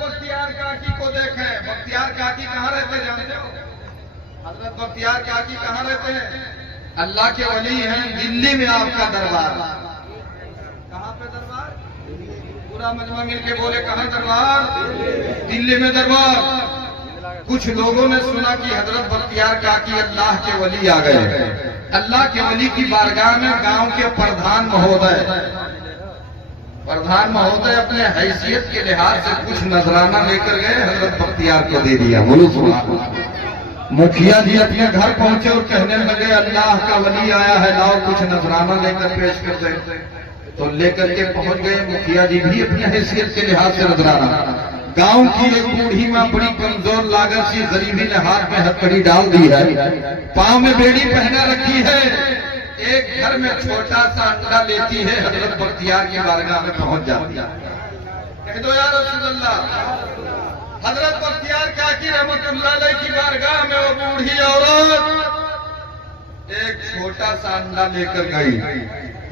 بختیار کاکی کو دیکھیں. بختیار کاکی کہاں رہتے جانتے ہو؟ حضرت بختیار کاکی کہاں رہتے ہیں؟ اللہ کے ولی ہیں. دلی میں آپ کا دربار. کہاں پہ دربار؟ پورا مجمع مل کے بولے کہاں دربار؟ دلی میں دربار. کچھ لوگوں نے سنا کہ حضرت بختیار کاکی اللہ کے ولی آ گئے. اللہ کے ولی کی بارگاہ میں گاؤں کے پردھان مہودے اپنے حیثیت کے لحاظ سے کچھ نذرانہ لے کر گئے. حضرت بختیار کو دے دیا. بولو سبحان اللہ. مکھیا جی اپنے گھر پہنچے اور کہنے لگے اللہ کا ولی آیا ہے, لاؤ کچھ نذرانہ لے کر پیش کر دیں. تو لے کر کے پہنچ گئے. مکھیا جی بھی اپنی حیثیت کے لحاظ سے نذرانہ. گاؤں کی ایک بوڑھی ماں بڑی کمزور لاغر سی غریبی نے ہاتھ میں ہتھکڑی ڈال دی ہے, پاؤں میں بیڑی پہنا رکھی ہے. ایک گھر میں چھوٹا سا انڈا لیتی ہے. حضرت بختیار کی بارگاہ میں پہنچ جاتی ہے. کہہ دو یا رسول اللہ. حضرت بختیار کاکی رحمت اللہ علیہ کی بارگاہ میں وہ بوڑھی عورت ایک چھوٹا سا انڈا لے کر گئی.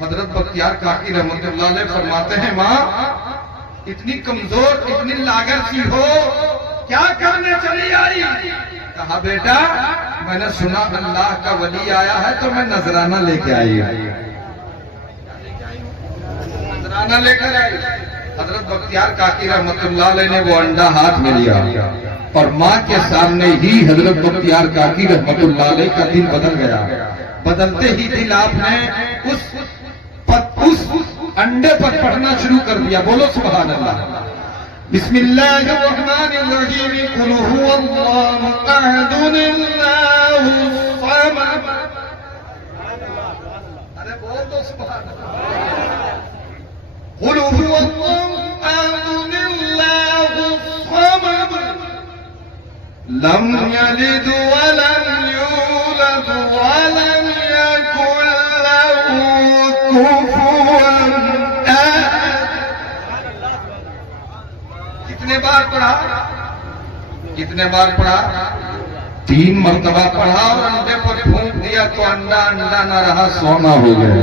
حضرت بختیار کاکی رحمت اللہ علیہ فرماتے ہیں ماں اتنی کمزور اتنی لاغر سی ہو, کیا کرنے چلی آئی؟ کہا بیٹا میں نے سنا اللہ کا ولی آیا ہے تو میں نذرانہ لے کے آئی. نذرانہ لے کر آئی. حضرت بختیار کاکی رحمت اللہ علیہ نے وہ انڈا ہاتھ میں لیا اور ماں کے سامنے ہی حضرت بختیار کاکی رحمت اللہ علیہ کا دل بدل گیا. بدلتے ہی دل آپ نے اس انڈے پر پڑھنا شروع کر دیا. بولو سبحان اللہ. بسم اللہ الرحمن الرحیم. قل هو اللہ احد اللہ الصمد. ارے بول دو سبحان اللہ. قل هو اللہ احد اللہ الصمد لم یلد ولم یولد ولم یکن له کفوا احد. کتنے بار پڑھا؟ 3 مرتبہ پڑھا اور انڈے پر پھونک دیا تو انڈا انڈا نہ رہا, سونا ہو گیا.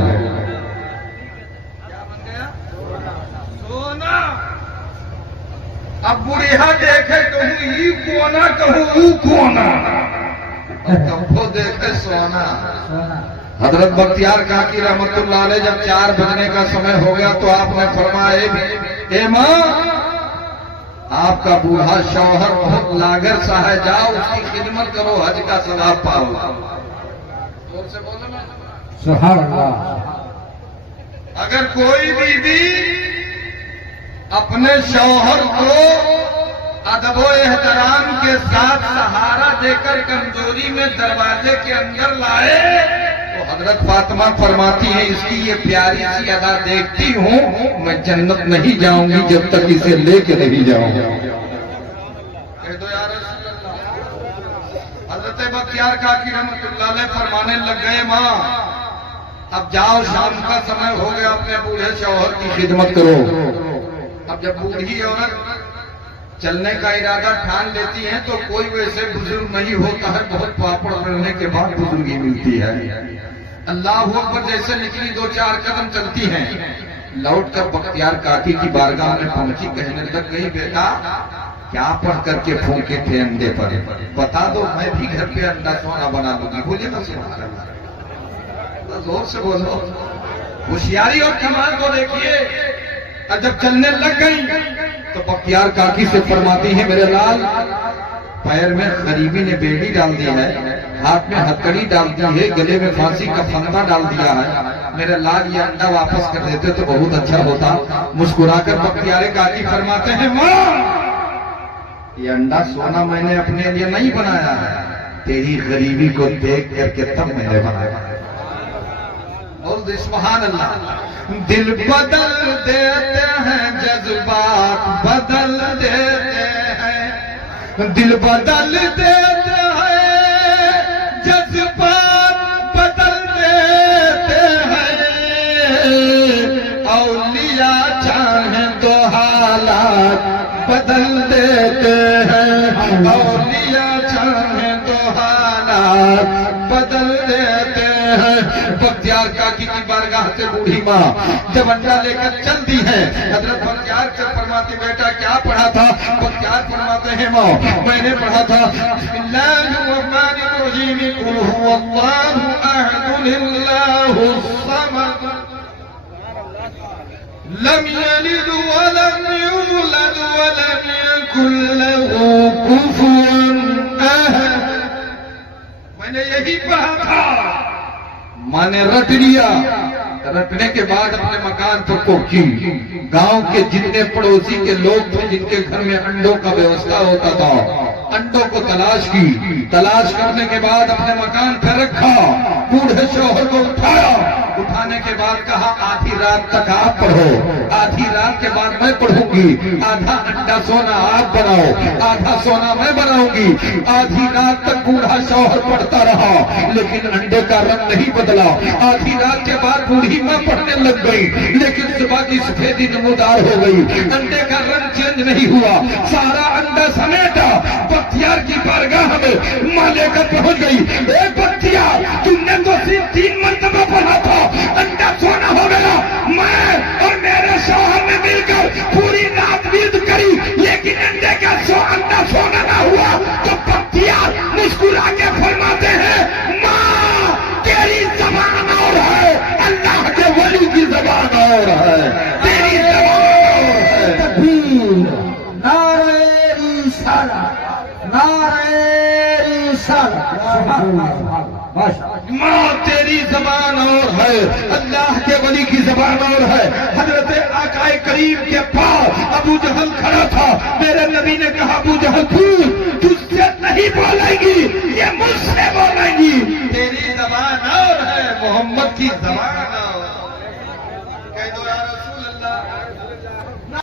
کیا بن گیا؟ سونا. اب بڑھیا دیکھے کہوں ای کونا کہوں او کونا, کبھو دیکھے سونا. حضرت بختیار کاکی رحمت اللہ علیہ جب 4 بجنے کا سمے ہو گیا تو آپ نے فرمایا اے ماں آپ کا بوڑھا شوہر بہت لاغر سا ہے, جاؤ اس کی خدمت کرو, حج کا ثواب پاؤ. سبحان اللہ. اگر کوئی بیوی اپنے شوہر کو ادب و احترام کے ساتھ سہارا دے کر کمزوری میں دروازے کے اندر لائے تو حضرت فاطمہ فرماتی ہیں اس کی یہ پیاری سی ادا دیکھتی ہوں میں جنت نہیں جاؤں گی جب تک اسے لے کے نہیں جاؤں گا. کہہ دو یا رسول اللہ. حضرت بختیار کاکی رحمت اللہ علیہ فرمانے لگ گئے ماں اب جاؤ شام کا سمے ہو گیا, اپنے بوڑھے شوہر کی خدمت کرو. اب جب بوڑھی عورت چلنے کا ارادہ ٹھان لیتی ہیں تو کوئی ویسے بزرگ نہیں ہوتا ہے, بہت پاپڑ پڑنے کے بعد بزرگی ملتی ہے. اللہ اکبر جیسے نکلی 2-4 قدم چلتی ہیں, لوٹ کر بختیار کاکی کی بارگاہ میں پہنچی. کہنے لگ گئی بیٹا کیا پڑھ کر کے پھونکے تھے انڈے پر, بتا دو میں بھی گھر پہ انڈا سونا بنا دوں گی. بولے نا سبحان اللہ, زور سے بولو. ہوشیاری اور کمال کو دیکھیے. جب چلنے لگ گئی تو بختیار کاکی سے فرماتی ہے میرے لال پیر میں غریبی نے بیڑی ڈال دی ہے, ہاتھ میں ہتھکڑی ڈال دی ہے, گلے میں پھانسی کا پھندا ڈال دیا ہے, میرے لال یہ انڈا واپس کر دیتے تو بہت اچھا ہوتا. مسکرا کر بختیار کاکی فرماتے ہیں ماں یہ انڈا سونا میں نے اپنے لیے نہیں بنایا ہے, تیری غریبی کو دیکھ کر کے تب میں نے بنایا. سبحان اللہ. دل بدل دیتے ہیں جذبات بدل دیتے ہیں, دل بدل دیتے ہیں جذبات بدل دیتے ہیں, اولیاء چاہیں تو حالات بدل دیتے ہیں, اولیاء چاہیں تو حالات بدل دیتے ہیں۔ بختیار کاکی کی بارگاہ سے بوڑھی ماں جب انڈا لے کر چلتی ہے، حضرت بختیار سے فرماتی بیٹا کیا پڑھا تھا؟ بختیار فرماتے ہیں ماں میں نے پڑھا تھا بسم اللہ الرحمن الرحیم قل هو اللہ احد اللہ الصمد لم یلد ولم یولد ولم یکن له کفوا احد۔ میں نے یہی پڑھا تھا، ماں نے رٹ لیا، رٹنے کے بعد اپنے مکان پر پہنچی۔ گاؤں کے جتنے پڑوسی کے لوگ تھے جن کے گھر میں انڈوں کا ویوستھا ہوتا تھا، انڈوں کو تلاش کی، تلاش کرنے کے بعد اپنے مکان پہ رکھا، بوڑھے شوہر کو اٹھایا، اٹھانے کے بعد کہا آدھی رات تک آپ پڑھو، آدھی رات کے بعد میں پڑھوں گی، آدھا انڈا سونا آپ بناؤ، آدھا سونا میں بناؤں گی۔ آدھی رات تک بوڑھا شوہر پڑھتا رہا لیکن انڈے کا رنگ نہیں بدلا۔ آدھی رات کے بعد بوڑھی ماں پڑھنے لگ گئی لیکن صبح کی سفیدی نمودار ہو گئی، انڈے کا رنگ چینج نہیں ہوا۔ سارا انڈا سمیٹا بختیار کی بارگاہ میں ماں لے کر پہنچ گئی۔ اے بختیار تم نے تو صرف 3 مرتبہ پڑھا تھا، انڈا سونا ہو گیا۔ میں اور میرے شوہر نے مل کر پوری رات ورد کری لیکن انڈے کا انڈا سونا نہ ہوا۔ تو بختیار مسکرا کے فرماتے ہیں ماں تیری زبان اور ہے، اللہ کے ولی کی زبان اور ہے، تیری زبان اور ہے۔ تکبیر، نعرہ رسالت، نعرہ رسالت، سبحان اللہ، سبحان اللہ، ماشاء اللہ۔ ماں تیری زبان اور ہے، اللہ کے ولی کی زبان اور ہے۔ حضرت آقا کریم کے پاس ابو جہل کھڑا تھا، میرے نبی نے کہا ابو جہل تجھ سے نہیں بولے گی، یہ مجھ سے